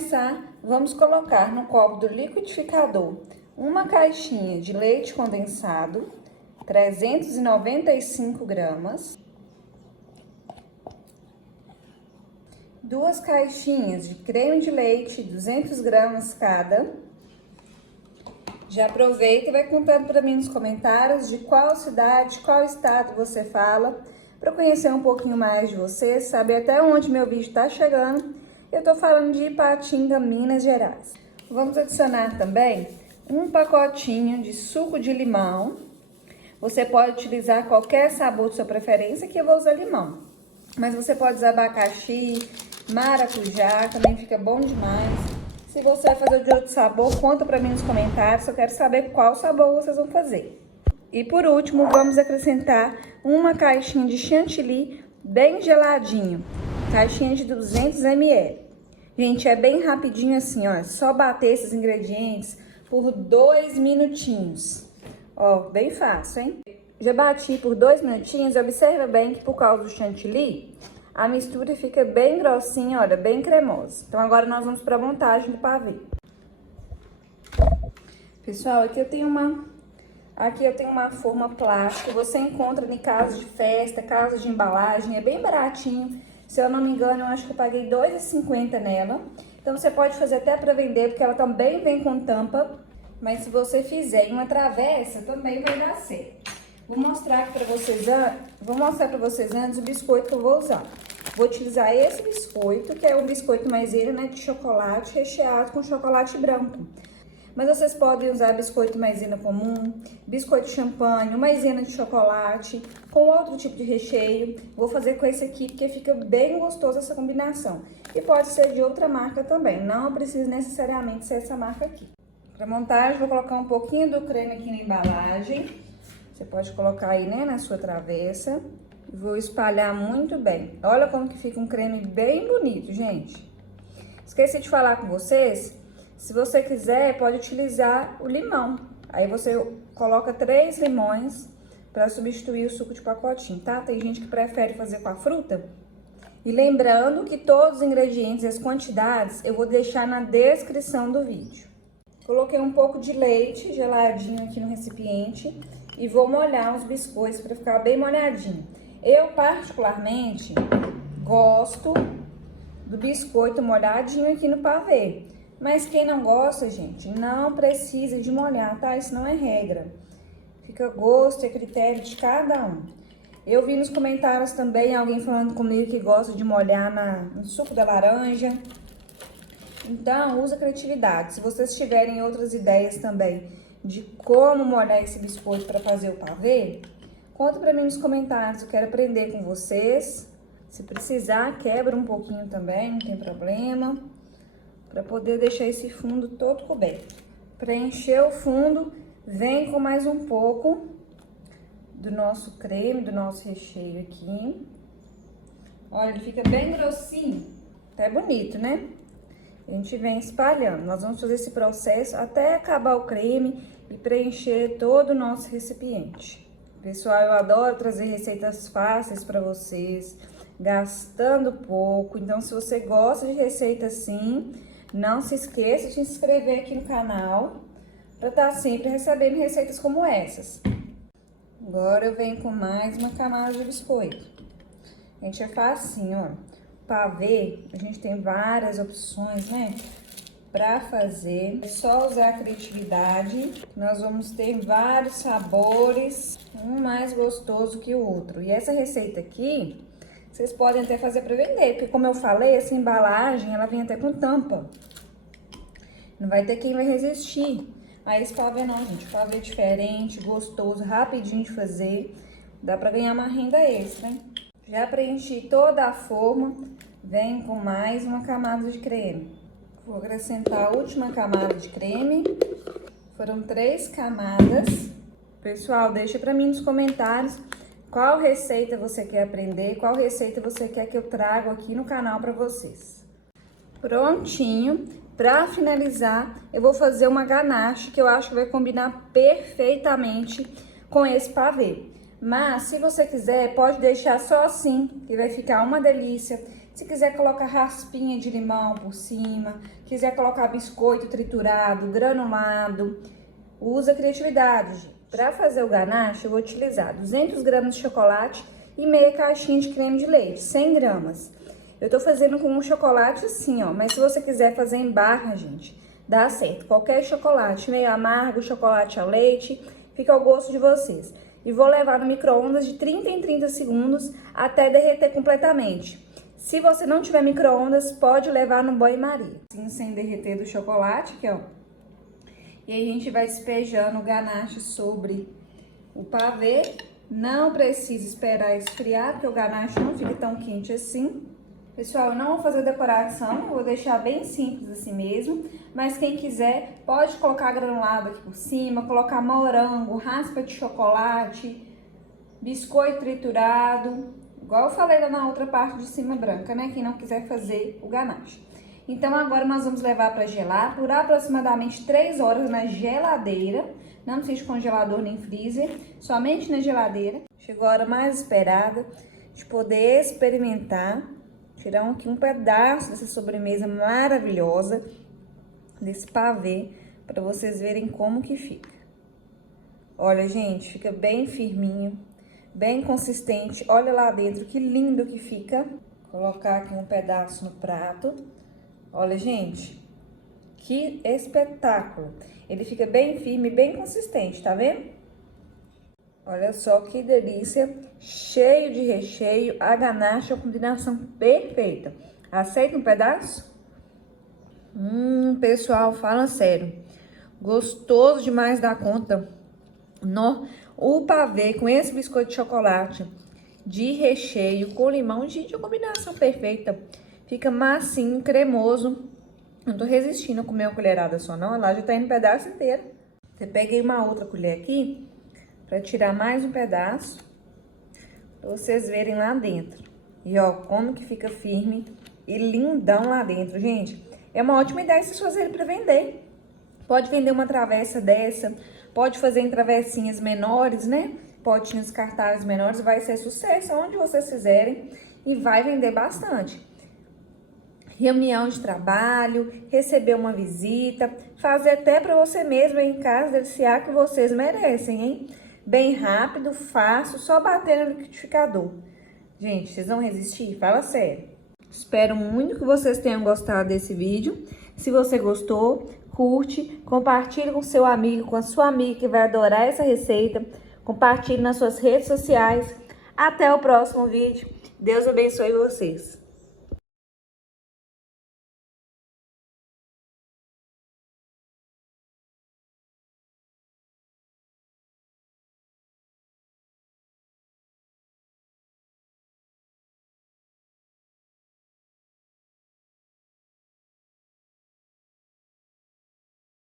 começar, vamos colocar no copo do liquidificador uma caixinha de leite condensado, 395 gramas. 2 caixinhas de creme de leite, 200 gramas cada. Já aproveita e vai contando para mim nos comentários de qual cidade, qual estado você fala, para conhecer um pouquinho mais de você, saber até onde meu vídeo está chegando. Eu tô falando de Ipatinga, Minas Gerais. Vamos adicionar também um pacotinho de suco de limão. Você pode utilizar qualquer sabor de sua preferência, que eu vou usar limão. Mas você pode usar abacaxi, maracujá, também fica bom demais. Se você vai fazer de outro sabor, conta pra mim nos comentários, eu quero saber qual sabor vocês vão fazer. E por último, vamos acrescentar uma caixinha de chantilly bem geladinho, caixinha de 200 ml. Gente, é bem rapidinho assim, ó, é só bater esses ingredientes por 2 minutinhos. Ó, bem fácil, hein? Já bati por 2 minutinhos, observa bem que por causa do chantilly, a mistura fica bem grossinha, olha, bem cremosa. Então agora nós vamos para a montagem do pavê. Pessoal, aqui eu tenho uma forma plástica, você encontra em casa de festa, casa de embalagem, é bem baratinho. Se eu não me engano, eu acho que eu paguei R$ 2,50 nela. Então você pode fazer até para vender, porque ela também vem com tampa. Mas se você fizer em uma travessa, também vai dar certo. Vou mostrar para vocês antes o biscoito que eu vou usar. Vou utilizar esse biscoito, que é um biscoito maisena, né, de chocolate recheado com chocolate branco. Mas vocês podem usar biscoito maisena comum, biscoito champanhe, maisena de chocolate, com outro tipo de recheio. Vou fazer com esse aqui, porque fica bem gostoso essa combinação. E pode ser de outra marca também, não precisa necessariamente ser essa marca aqui. Para montagem, vou colocar um pouquinho do creme aqui na embalagem. Você pode colocar aí, né, na sua travessa. Vou espalhar muito bem. Olha como que fica um creme bem bonito, gente. Esqueci de falar com vocês, se você quiser, pode utilizar o limão. Aí você coloca 3 limões para substituir o suco de pacotinho, tá? Tem gente que prefere fazer com a fruta. E lembrando que todos os ingredientes e as quantidades eu vou deixar na descrição do vídeo. Coloquei um pouco de leite geladinho aqui no recipiente e vou molhar os biscoitos para ficar bem molhadinho. Eu, particularmente, gosto do biscoito molhadinho aqui no pavê. Mas quem não gosta, gente, não precisa de molhar, tá? Isso não é regra. Fica a gosto e a critério de cada um. Eu vi nos comentários também alguém falando comigo que gosta de molhar no suco da laranja. Então, usa criatividade. Se vocês tiverem outras ideias também de como molhar esse biscoito para fazer o pavê, conta para mim nos comentários. Eu quero aprender com vocês. Se precisar, quebra um pouquinho também, não tem problema. Para poder deixar esse fundo todo coberto. Para encher o fundo, vem com mais um pouco do nosso creme, do nosso recheio aqui. Olha, ele fica bem grossinho. Até bonito, né? A gente vem espalhando. Nós vamos fazer esse processo até acabar o creme e preencher todo o nosso recipiente. Pessoal, eu adoro trazer receitas fáceis para vocês, gastando pouco. Então, se você gosta de receita assim, não se esqueça de se inscrever aqui no canal para estar sempre recebendo receitas como essas. Agora eu venho com mais uma camada de biscoito. Gente, é facinho, ó. Pavê, a gente tem várias opções, né, para fazer. É só usar a criatividade. Nós vamos ter vários sabores, um mais gostoso que o outro. E essa receita aqui, vocês podem até fazer para vender, porque como eu falei, essa embalagem, ela vem até com tampa. Não vai ter quem vai resistir a esse pavê não, gente. O pavê é diferente, gostoso, rapidinho de fazer. Dá para ganhar uma renda extra, hein? Já preenchi toda a forma, vem com mais uma camada de creme. Vou acrescentar a última camada de creme. Foram 3 camadas. Pessoal, deixa para mim nos comentários qual receita você quer aprender, qual receita você quer que eu traga aqui no canal para vocês. Prontinho. Para finalizar, eu vou fazer uma ganache que eu acho que vai combinar perfeitamente com esse pavê. Mas, se você quiser, pode deixar só assim, que vai ficar uma delícia. Se quiser colocar raspinha de limão por cima, quiser colocar biscoito triturado, granulado, usa criatividade. Para fazer o ganache, eu vou utilizar 200 gramas de chocolate e meia caixinha de creme de leite, 100 gramas. Eu tô fazendo com um chocolate assim, ó, mas se você quiser fazer em barra, gente, dá certo. Qualquer chocolate, meio amargo, chocolate ao leite, fica ao gosto de vocês. E vou levar no micro-ondas de 30 em 30 segundos até derreter completamente. Se você não tiver micro-ondas, pode levar no banho-maria. Assim, sem derreter do chocolate, aqui, ó. E aí a gente vai despejando o ganache sobre o pavê. Não precisa esperar esfriar, porque o ganache não fica tão quente assim. Pessoal, eu não vou fazer decoração, eu vou deixar bem simples assim mesmo. Mas quem quiser, pode colocar granulado aqui por cima, colocar morango, raspa de chocolate, biscoito triturado. Igual eu falei lá na outra parte de cima branca, né? Quem não quiser fazer o ganache. Então agora nós vamos levar para gelar por aproximadamente 3 horas na geladeira. Não precisa de congelador nem freezer, somente na geladeira. Chegou a hora mais esperada de poder experimentar. Tirar aqui um pedaço dessa sobremesa maravilhosa, desse pavê, para vocês verem como que fica. Olha, gente, fica bem firminho, bem consistente. Olha lá dentro, que lindo que fica. Vou colocar aqui um pedaço no prato. Olha, gente, que espetáculo. Ele fica bem firme, bem consistente, tá vendo? Olha só que delícia, cheio de recheio, a ganache é a combinação perfeita. Aceita um pedaço? Pessoal, fala sério, gostoso demais da conta. O pavê com esse biscoito de chocolate de recheio com limão, gente, a combinação perfeita. Fica massinho, cremoso. Não tô resistindo a comer uma colherada só não, lá já tá indo um pedaço inteiro. Eu peguei uma outra colher aqui para tirar mais um pedaço, para vocês verem lá dentro. E ó, como que fica firme e lindão lá dentro, gente. É uma ótima ideia vocês fazerem para vender. Pode vender uma travessa dessa, pode fazer em travessinhas menores, né? Potinhos descartáveis menores, vai ser sucesso onde vocês fizerem e vai vender bastante. Reunião de trabalho, receber uma visita, fazer até para você mesmo em casa, deliciar que vocês merecem, hein? Bem rápido, fácil, só bater no liquidificador. Gente, vocês vão resistir? Fala sério. Espero muito que vocês tenham gostado desse vídeo. Se você gostou, curte, compartilhe com seu amigo, com a sua amiga que vai adorar essa receita. Compartilhe nas suas redes sociais. Até o próximo vídeo. Deus abençoe vocês.